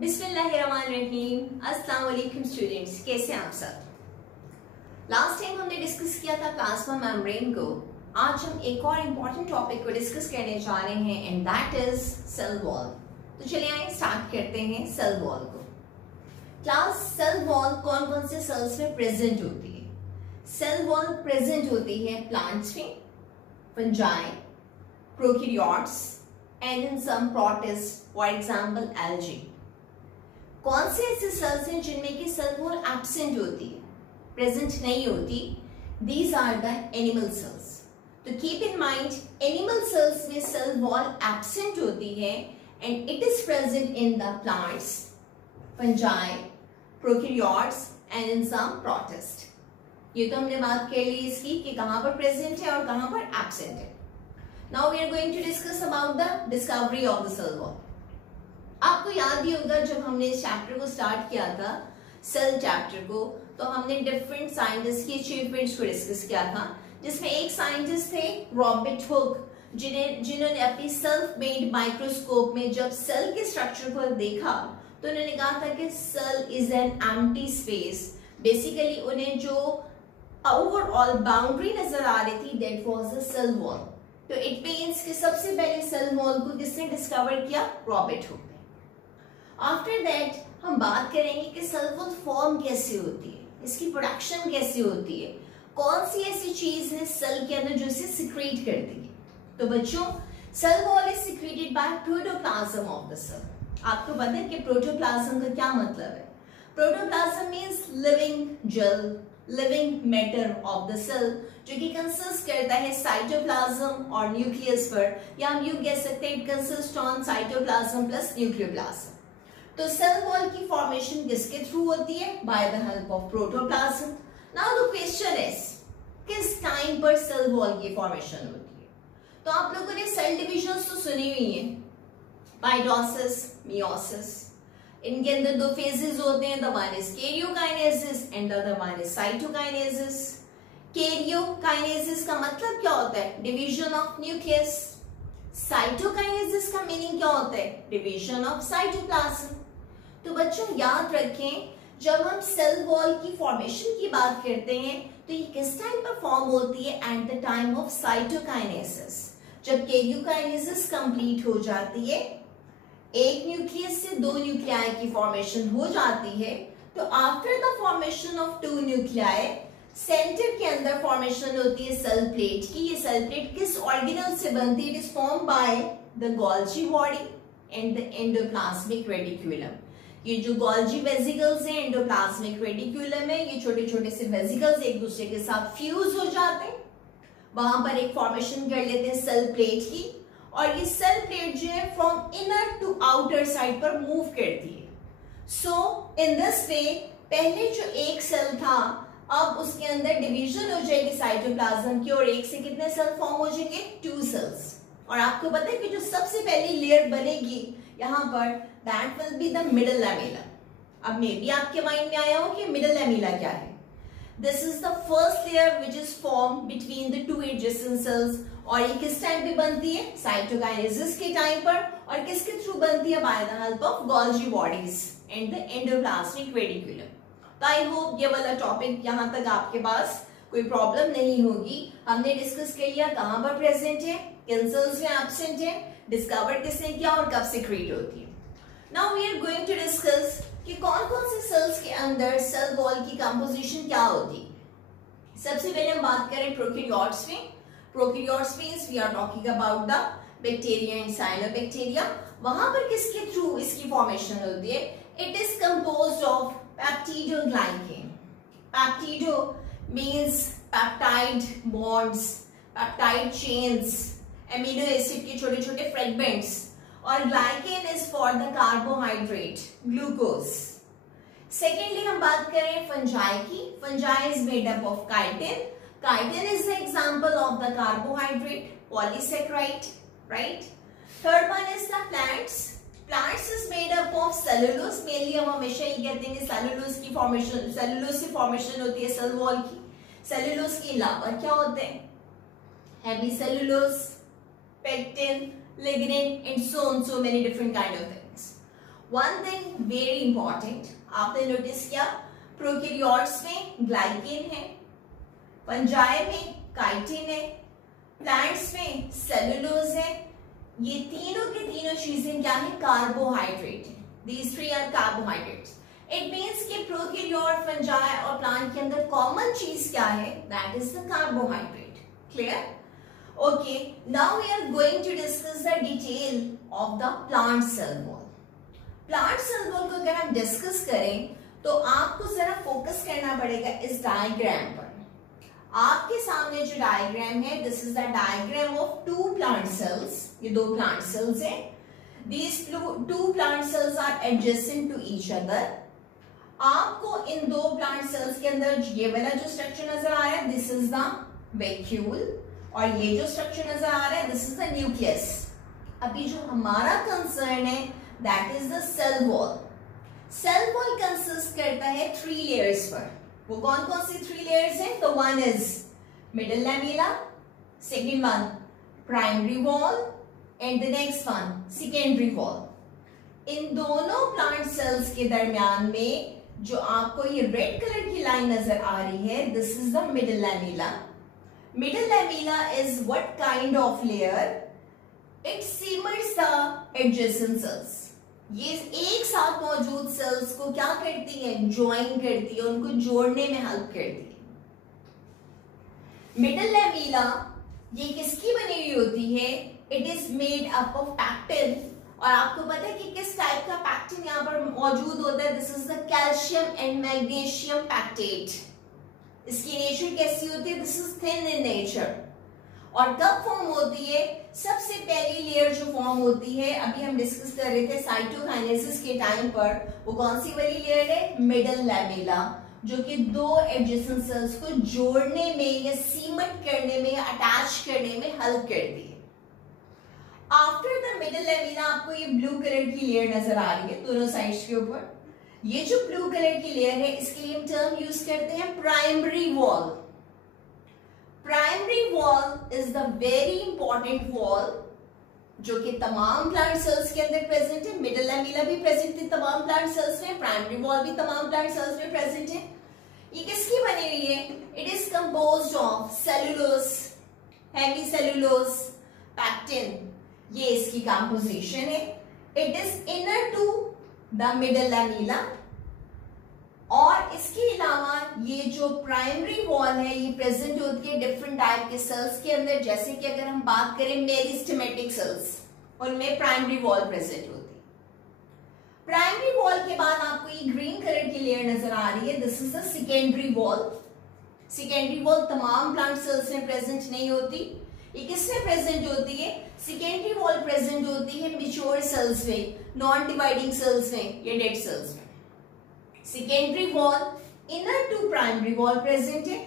बिस्मिल्लाहिर्रहमानिर्रहीम। अस्सलाम वालेकुम स्टूडेंट्स, कैसे हैं आप सब। लास्ट टाइम हमने डिस्कस किया था प्लाज्मा मेम्ब्रेन को। आज हम एक और इम्पॉर्टेंट टॉपिक को डिस्कस करने जा रहे हैं and that is cell wall. तो चलिए आइए स्टार्ट करते हैं सेल वॉल को। क्लास सेल वॉल कौन कौन से सेल्स में प्रेजेंट होती है। सेल वॉल प्रेजेंट होती है प्लांट्स में, fungi, prokaryotes and in some protist, for example algae. कौन से ऐसे सेल्स हैं जिनमें की सेल वॉल एब्सेंट होती है, प्रेजेंट नहीं होती? These are the animal cells. तो keep in mind, animal cells में सेल वॉल एब्सेंट होती है and it is present in the plants, fungi, prokaryotes and in some protist. ये तो हमने बात कर ली इसकी कि कहां पर प्रेजेंट है और कहां पर एब्सेंट है। Now we are going to discuss about the discovery of the cell wall. आपको याद ही होगा जब हमने इस चैप्टर को स्टार्ट किया था, सेल चैप्टर को, तो हमने डिफरेंट साइंटिस्ट की अचीवमेंट्स को डिस्कस किया था, जिसमें एक साइंटिस्ट थे रॉबर्ट हुक, जिन्होंने अपनी सेल्फ मेड माइक्रोस्कोप में जब सेल के स्ट्रक्चर को देखा तो उन्होंने कहा था कि cell is an empty space. Basically उन्हें जो ओवरऑल बाउंड्री नजर आ रही थी that was the cell wall. तो इट मींस कि सबसे पहले सेल वॉल को किसने डिस्कवर किया? Robert Hooke. आफ्टर दैट हम बात करेंगे कि सेल वॉल फॉर्म कैसे होती है, इसकी प्रोडक्शन कैसे होती है, कौन सी ऐसी चीज है सेल के अंदर जो इसे सिक्रीट करती है। तो बच्चों, cell wall is secreted by protoplasm of the cell. आपको पता है कि प्रोटोप्लाज्म का क्या मतलब है? Protoplasm means living gel, living matter of the cell, जो कि कंसिस्ट करता है साइटोप्लाज्म और न्यूक्लियस पर, या हम यूं कह सकते हैं it consist on cytoplasm plus nucleoplasm. तो सेल वॉल की फॉर्मेशन किसके थ्रू होती है? By the help of protoplasm. Now the question is, किस टाइम पर सेल वॉल की फॉर्मेशन होती है? तो आप लोगों ने सेल डिविजन्स तो सुनी हुई है, माइटोसिस, मियोसिस। इनके अंदर दो फेजेस होते हैं, the one is karyokinesis and the other one is cytokinesis. Karyokinesis का मतलब क्या होता है? Division of nucleus. साइटोकाइनेसिस का मीनिंग क्या होता है? Division of cytoplasm. तो बच्चों याद रखें, जब हम सेल वॉल की फॉर्मेशन की बात करते हैं तो ये किस टाइम पर फॉर्म होती है? At the time of cytokinesis. जब कैरियोकाइनेसिस कंप्लीट हो जाती है, एक न्यूक्लियस से दो न्यूक्लियाई की फॉर्मेशन हो जाती है, तो after the formation of two nuclei centre के अंदर फॉर्मेशन होती है सेल प्लेट की। ये सेल प्लेट किस ऑर्गेनल से बनती है? It is form by the Golgi body and the endoplasmic reticulum. ये जो गोल्जी वेसिकल्स हैं, एंडोप्लाज्मिक रेटिक्यूलम है, ये छोटे छोटे से वेसिकल्स एक दूसरे के साथ फ्यूज हो जाते हैं, वहां पर एक फॉर्मेशन कर लेते हैं सेल प्लेट की, और ये सेल प्लेट जो है from inner to outer side पर मूव करती है। सो इन दिस वे पहले जो एक सेल था, अब उसके अंदर डिवीजन हो जाएगी साइटोप्लाज्म की, और एक से कितने सेल फॉर्म हो जाएंगे? Two cells. और आपको पता है कि जो सबसे पहली लेयर बनेगी यहाँ पर, that will be the middle lamella. अब मे बी आपके माइंड में आया हो कि मिडल लैमेला क्या है। This is the first layer which is form between the two adjacent sales, और ये किस टाइम पे बनती है? साइटोकाइनेसिस के टाइम पर। और किसके थ्रू बनती है? By the help of Golgi bodies and the endoplasmic reticulum. तो आई होप ये वाला टॉपिक यहाँ तक आपके पास कोई प्रॉब्लम नहीं होगी। हमने डिस्कस कर लिया कहाँ पर प्रेजेंट है, किन सेल्स में एब्सेंट है, डिस्कवर किसने किया और कब सिक्रीट होती है। Now we are going to discuss कि कौन कौन से सेल्स के अंदर सेल वॉल की कंपोजिशन क्या होती है। सबसे पहले हम बात करें प्रोकैरियोट्स में। Prokaryotes means we are talking about the bacteria and cyanobacteria. वहां पर किसके थ्रू इसकी फॉर्मेशन होती है? It is composed of peptidoglycan. Peptido means peptide bonds, peptide chains, amino acid के छोटे छोटे fragments, और glycan is for the carbohydrate, glucose. Secondly हम बात करें fungi की. Fungi is made up of chitin. Chitin is the example of the carbohydrate, polysaccharide, right? Third one is the plants. Plants is made up of cellulose. Mainly हम हमेशा ये कहते हैं कि सेलुलोज की फॉर्मेशन, सेलुलोज से formation होती है सेल वॉल की। सेलुलोज के अलावा क्या होते हैं? Hemi cellulose, pectin, lignin and so on, so many different kind of things. One thing very important, आपने नोटिस किया प्रोकैरियोट्स में ग्लाइकेन है, फंजाई में काइटिन है, प्लांट्स में सेलुलोज है। ये तीनों की तीनों चीजें क्या है? कार्बोहाइड्रेट है। These three are carbohydrates. It means कि प्रोकैरियोट, फंजाई और प्लांट के अंदर कॉमन चीज क्या है? That is the carbohydrate. Clear? Okay. Now we are going to discuss the detail of the plant cell wall. Plant cell wall को अगर हम डिस्कस करें तो आपको जरा फोकस करना पड़ेगा इस डायग्राम पर। आपके सामने जो डायग्राम है, this is the diagram of two plant cells. ये दो प्लांट सेल्स हैं। These two plant cells are adjacent to each other. आपको इन दो प्लांट सेल्स के अंदर ये वाला जो स्ट्रक्चर नजर आ रहा है, दिस इज द वैक्यूल, और ये जो स्ट्रक्चर नजर आ रहा है, दिस इज द न्यूक्लियस। अभी जो हमारा कंसर्न है, that is the cell wall. Cell wall consist करता है 3 लेयर्स पर। वो कौन कौन सी 3 लेयर्स हैं? तो one is middle lamella, second one primary wall, and the next one secondary wall. इन दोनों प्लांट सेल्स के दरमियान में जो आपको ये रेड कलर की लाइन नजर आ रही है, this is the middle lamella. Middle lamella is what kind of layer? It seamers the adjacent sales. ये एक साथ मौजूद सेल्स को क्या करती है? ज्वाइन करती है, उनको जोड़ने में हेल्प करती है। मिडल लैमेला ये किसकी बनी हुई होती है? It is made up of pectin, और आपको पता है कि किस टाइप का पैक्टिन यहाँ पर मौजूद होता है? This is the calcium and magnesium pectate. इसकी नेचर कैसी होती है? This is thin in nature. और कब फॉर्म होती है? सबसे पहली लेयर जो फॉर्म होती है, अभी हम डिस्कस कर रहे थे साइटोकाइनेसिस के टाइम पर, वो कौन सी वाली लेयर है? मिडल लैमेला, जो कि दो एडजेसेंट सेल्स को जोड़ने में या सीमेंट करने में या अटैच करने में हेल्प करती है। आफ्टर द मिडल लैमेला आपको ये ब्लू कलर की लेयर नजर आ रही है दोनों साइड्स के ऊपर। ये जो ब्लू कलर की लेयर है, इसके लिए हम टर्म यूज करते हैं primary wall. Primary wall is the very important wall जो कि तमाम प्लांट सेल्स के अंदर प्रेजेंट है। मिडल लैमेला भी प्रेजेंट है तमाम प्लांट सेल्स में, प्राइमरी वॉल भी तमाम प्लांट सेल्स में प्रेजेंट है। ये किसकी बनी हुई है? It is composed of cellulose, hemicellulose, pectin. ये इसकी कंपोजिशन है। It is inner to the middle lamella, और इसके अलावा ये जो प्राइमरी वॉल है, ये प्रेजेंट होती है डिफरेंट टाइप के सेल्स के अंदर। जैसे कि अगर हम बात करें मेरिस्टेमेटिक सेल्स, उनमें प्राइमरी वॉल प्रेजेंट होती है। प्राइमरी वॉल के बाद आपको ये ग्रीन कलर की लेयर नजर आ रही है, this is the secondary wall. Secondary wall तमाम प्लांट सेल्स में प्रेजेंट नहीं होती। ये किसमें प्रेजेंट होती है? सेकेंडरी वॉल प्रेजेंट होती है मैच्योर सेल्स में, नॉन डिवाइडिंग सेल्स में या डेड सेल्स में। Secondary wall inner to primary wall present है।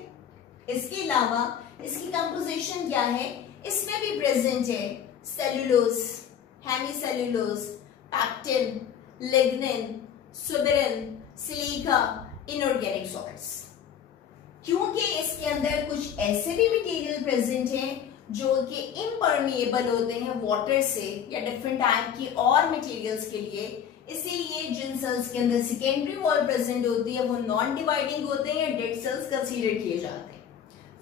इसके अलावा इसकी कंपोजिशन क्या है? इसमें भी प्रेजेंट है cellulose, hemicellulose, pectin, lignin, suberin, silica, inorganic salts. क्योंकि इसके अंदर कुछ ऐसे भी मटेरियल प्रेजेंट हैं जो कि इम्परमिएबल होते हैं वाटर से या डिफरेंट टाइप की और मटेरियल्स के लिए, इसीलिए जिन सेल्स के अंदर सेकेंडरी वॉल प्रेजेंट होती है वो नॉन डिवाइडिंग होते हैं या डेड सेल्स कंसीडर किए जाते हैं।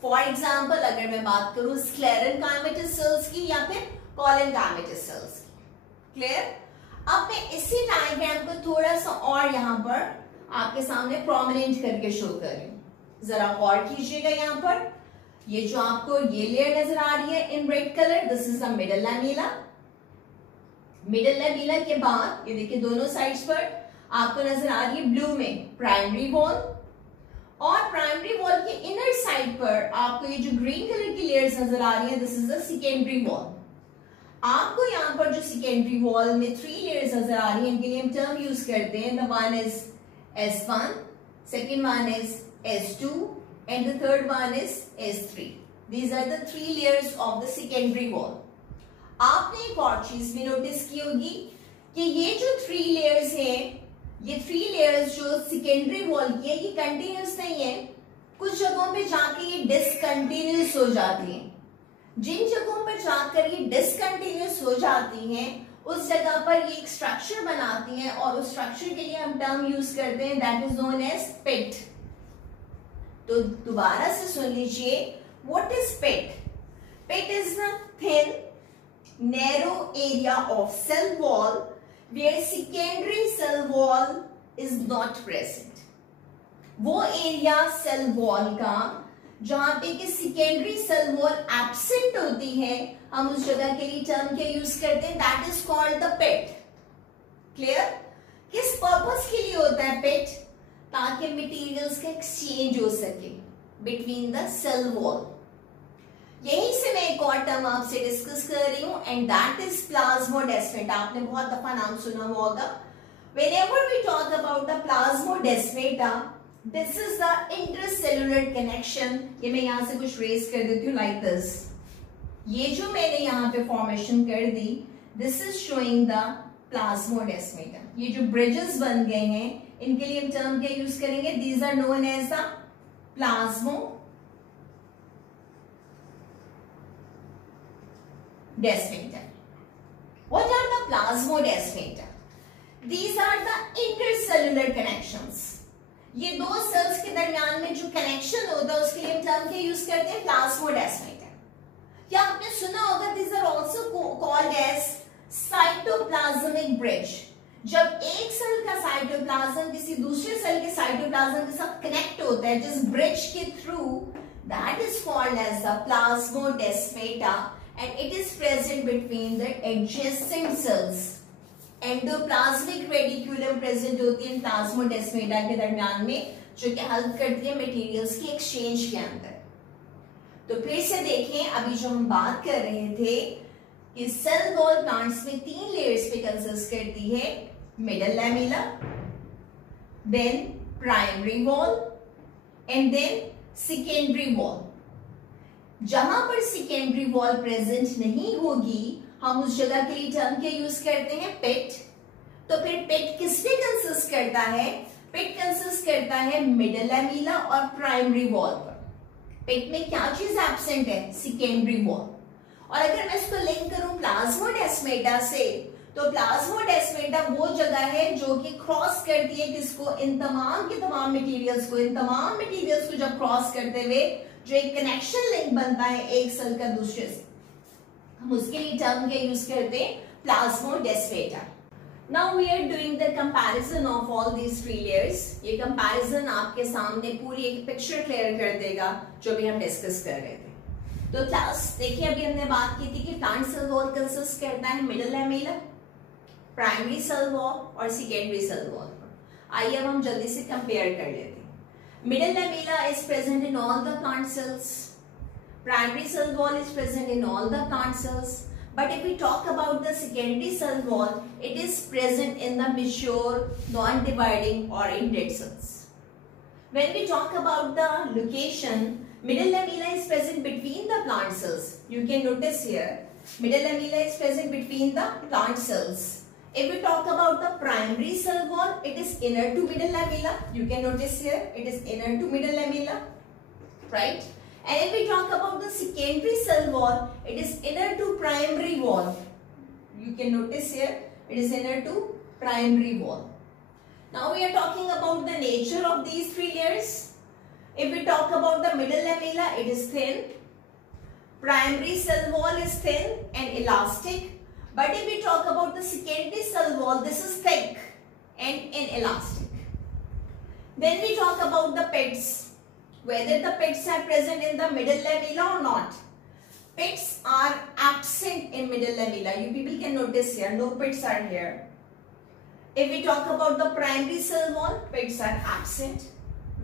फॉर एग्जांपल अगर मैं बात करूं स्क्लेरेनकाइमेटस सेल्स की या फिर कोलेनकाइमेटस सेल्स की। क्लियर? अब मैं इसी डायग्राम को थोड़ा सा और यहाँ पर आपके सामने प्रोमिनेंट करके शो कर रही हूँ। जरा गौर कीजिएगा। यहाँ पर ये जो आपको ये लेयर नजर आ रही है in red colour, this is the middle lamella. Middle lamella के बाद ये देखिए दोनों साइड्स पर आपको नजर आ रही है ब्लू में प्राइमरी वॉल, और प्राइमरी वॉल के इनर साइड पर आपको ये जो ग्रीन कलर की लेयर्स नजर आ रही है, this is the secondary wall. आपको यहाँ पर जो सेकेंडरी वॉल में 3 लेयर्स नजर आ रही है, इनके लिए हम टर्म यूज करते हैं। The one is S1, second one is S2 and the third one is S3. These are the 3 layers of the secondary wall. आपने एक और चीज भी नोटिस की होगी कि ये जो 3 लेयर्स हैं, ये 3 लेयर्स जो सेकेंडरी वॉल की है, ये कंटिन्यूस नहीं है। कुछ जगहों पे जाके ये डिसकंटिन्यूस हो जाती हैं। जिन जगहों पर जाकर ये डिसकंटिन्यूस हो जाती हैं उस जगह पर ये एक स्ट्रक्चर बनाती हैं और उस स्ट्रक्चर के लिए हम टर्म यूज करते हैं that is known as pit. तो दोबारा से सुन लीजिए, what is pit? Pit is the thin narrow area of cell wall where secondary cell wall is not present। वो एरिया सेल वॉल का जहां पे कि सेकेंडरी सेल वॉल एब्सेंट होती है, हम उस जगह के लिए टर्म क्या यूज करते हैं, that is called the pit. Clear? किस पर्पस के लिए होता है पिट? ताकि मटेरियल्स का एक्सचेंज हो सके बिटवीन द सेल वॉल। यहीं से मैं एक और टर्म आपसे डिस्कस कर रही हूं एंड दैट इज प्लाज्मोडेस्माटा। आपने बहुत दफा नाम सुना होगा। Whenever we talk about the plasmodesmata, this is the intercellular connection। ये मैं यहां से कुछ रेस कर देती हूँ like this। ये जो मैंने यहाँ पे फॉर्मेशन कर दी, this is showing the plasmodesmata। ये जो ब्रिजेस बन गए हैं, इनके लिए हम टर्म क्या यूज करेंगे? These are known as the plasmodesmata। What are the plasmodesmata? These are the intercellular connections। ये दो सेल्स के दरमियान में जो कनेक्शन होता है उसके लिए हम टर्म क्या यूज करते हैं? प्लाज्मोडेस्माटा। या आपने सुना होगा these are also called as cytoplasmic bridge। जब एक सेल का साइटोप्लाज्म किसी दूसरे सेल के साइटोप्लाज्म के साथ कनेक्ट होता है जिस ब्रिज के through, that is called as the plasmodesmata and it is present between the adjacent cells। Endoplasmic reticulum present होती है प्लाज्मोडेस्माटा के दरमियान में, जो कि हेल्प करती है मटेरियल्स की एक्सचेंज के अंदर। तो फिर से देखें, अभी जो हम बात कर रहे थे कि सेल वॉल प्लांट्स में 3 लेयर्स पे कंसिस्ट करती है, middle lamella, then primary wall and then secondary wall. जहां पर सेकेंडरी वॉल प्रेजेंट नहीं होगी, हम उस जगह के लिए टर्म क्या यूज करते हैं? पिट। तो फिर पिट किस पे कंसिस्ट करता है? पिट कंसिस्ट करता है मिडल लैमेला और प्राइमरी वॉल पर। पिट में क्या चीज एब्सेंट है? Secondary wall. और अगर मैं इसको लिंक करूं प्लाज्मोडेस्माटा से, तो प्लाज्मोडेस्माटा वो जगह है जो कि क्रॉस करती है किसको? इन तमाम के तमाम मटेरियल्स को। इन तमाम मटेरियल्स को जब क्रॉस करते हुए जो एक कनेक्शन लिंक बनता है एक सेल का दूसरे से, हम उसके लिए टर्म क्या यूज करते हैं? Plasmodesmata. Now we are doing the comparison of all these 3 layers. ये कंपैरिजन आपके सामने पूरी एक पिक्चर क्लियर कर देगा जो भी हम डिस्कस कर रहे थे। तो क्लास देखिए, अभी हमने बात की थी कि प्लांट सेल वॉल कंसिस्ट करता है middle lamella, primary cell wall और सेकेंडरी सेल वॉल पर। आइए अब हम जल्दी से कंपेयर कर लेते हैं। Middle lamella is present in all the plant cells. Primary cell wall is present in all the plant cells, but if we talk about the secondary cell wall, it is present in the mature, non-dividing or in dead cells. When we talk about the location, middle lamella is present between the plant cells. You can notice here, middle lamella is present between the plant cells. If we talk about the primary cell wall, it is inner to middle lamella. You can notice here, it is inner to middle lamella, right? And if we talk about the secondary cell wall, it is inner to primary wall. You can notice here, it is inner to primary wall. Now we are talking about the nature of these 3 layers. If we talk about the middle lamella, it is thin. Primary cell wall is thin and elastic. But if we talk about the secondary cell wall, this is thick and inelastic. Then we talk about the pits. Whether the pits are present in the middle lamella or not. Pits are absent in middle lamella. You people can notice here, no pits are here. If we talk about the primary cell wall, pits are absent.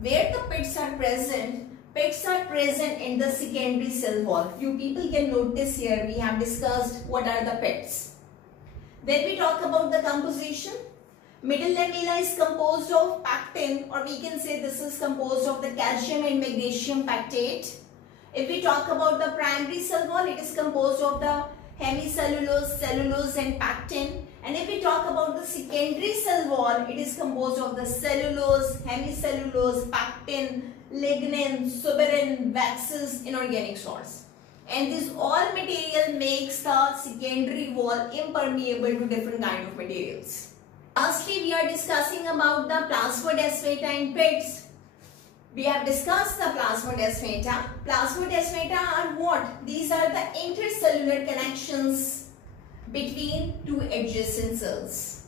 Where the pits are present, pits are present in the secondary cell wall. You people can notice here, we have discussed what are the pits. Then we talk about the composition. Middle lamella is composed of pectin, or we can say this is composed of the calcium and magnesium pectate. If we talk about the primary cell wall, it is composed of the hemicellulose, cellulose and pectin. And if we talk about the secondary cell wall, it is composed of the cellulose, hemicellulose, pectin, lignin, suberin, waxes, inorganic salts. and this all material makes the secondary wall impermeable to different kind of materials. Lastly, we are discussing about the plasmodesmata and pits. We have discussed the plasmodesmata. Plasmodesmata are what? These are the intercellular connections between two adjacent cells.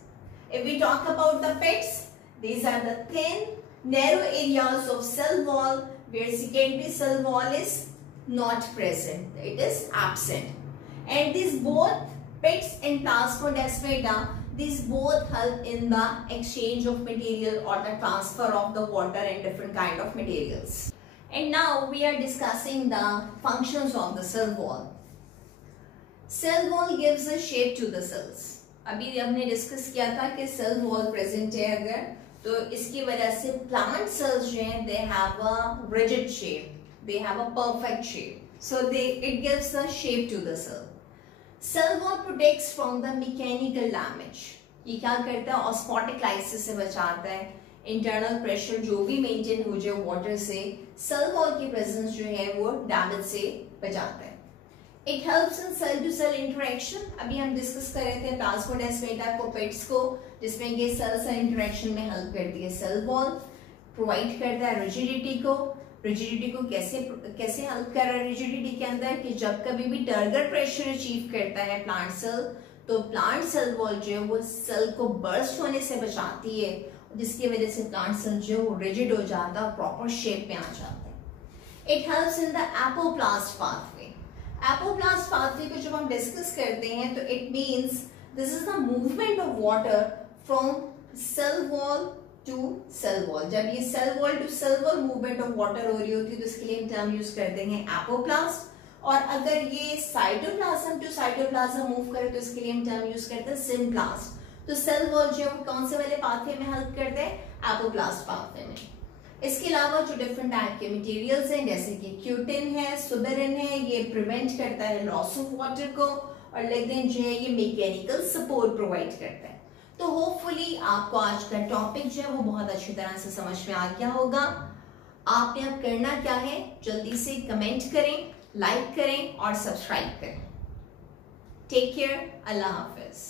If we talk about the pits, these are the thin, narrow areas of cell wall where secondary cell wall is not present, it is absent. And these both pits and plasmodesmata, these both help in the exchange of material or the transfer of the water and different kind of materials. And now we are discussing the functions of the cell wall. Cell wall gives a shape to the cells. अभी हमने discuss किया था कि cell wall present है अगर, तो इसकी वजह से प्लांट सेल्स जो हैं they have a rigid shape, they have a perfect shape, so it gives the shape to the cell. Cell wall protects from the mechanical damage. ये क्या करता है? ऑस्मोटिक लाइसिस से बचाता है, इंटरनल प्रेशर जो भी मेंटेन हो जाए वाटर से, सेल वॉल की प्रेजेंस जो है वो डैमेज से बचाता है. It helps in cell to cell interaction. अभी हम डिस्कस कर रहे थे प्लास्मोडेस्माटा को, पेट्स को, जिसमें ये सेल सेल इंटरेक्शन में हेल्प करती है. सेल वॉल प्रोवाइड करता है रिजिडिटी को. रिजिडिटी को कैसे हेल्प कर रहा है रिजिडिटी के अंदर कि जब कभी भी टर्गर प्रेशर अचीव करता है प्लांट सेल, तो प्लांट सेल वॉल जो है वो सेल को बर्स्ट होने से बचाती है, जिसकी वजह से प्लांट सेल जो है वो रिजिड हो जाता है, प्रॉपर शेप में आ जाता है. It helps in the apoplast pathway. Apoplast pathway को जब हम डिस्कस करते हैं तो it means this is the movement of water from cell wall to cell wall. जब ये cell wall to cell wall movement of water हो रही होती है तो इसके लिए हम टर्म यूज करते हैं एपोप्लास्ट. और अगर ये साइटोप्लाज्म टू साइटोप्लाज्म मूव करे तो इसके लिए हम टर्म यूज करते हैं सिम्प्लास्ट. तो सेल वॉल जो है वो कौन से वाले पाथवे में हेल्प करते हैं? एपोप्लास्ट पाथवे में. इसके अलावा जो डिफरेंट टाइप के मटेरियल्स हैं जैसे कि क्यूटिन है, सुबेरिन है, ये प्रिवेंट करता है लॉस ऑफ वाटर को, और लिग्निन जो है ये मैकेनिकल सपोर्ट प्रोवाइड करता है. तो होपफुली आपको आज का टॉपिक जो है वो बहुत अच्छी तरह से समझ में आ गया होगा. आपने अब करना क्या है, जल्दी से कमेंट करें, लाइक करें और सब्सक्राइब करें. Take care. अल्लाह हाफिज.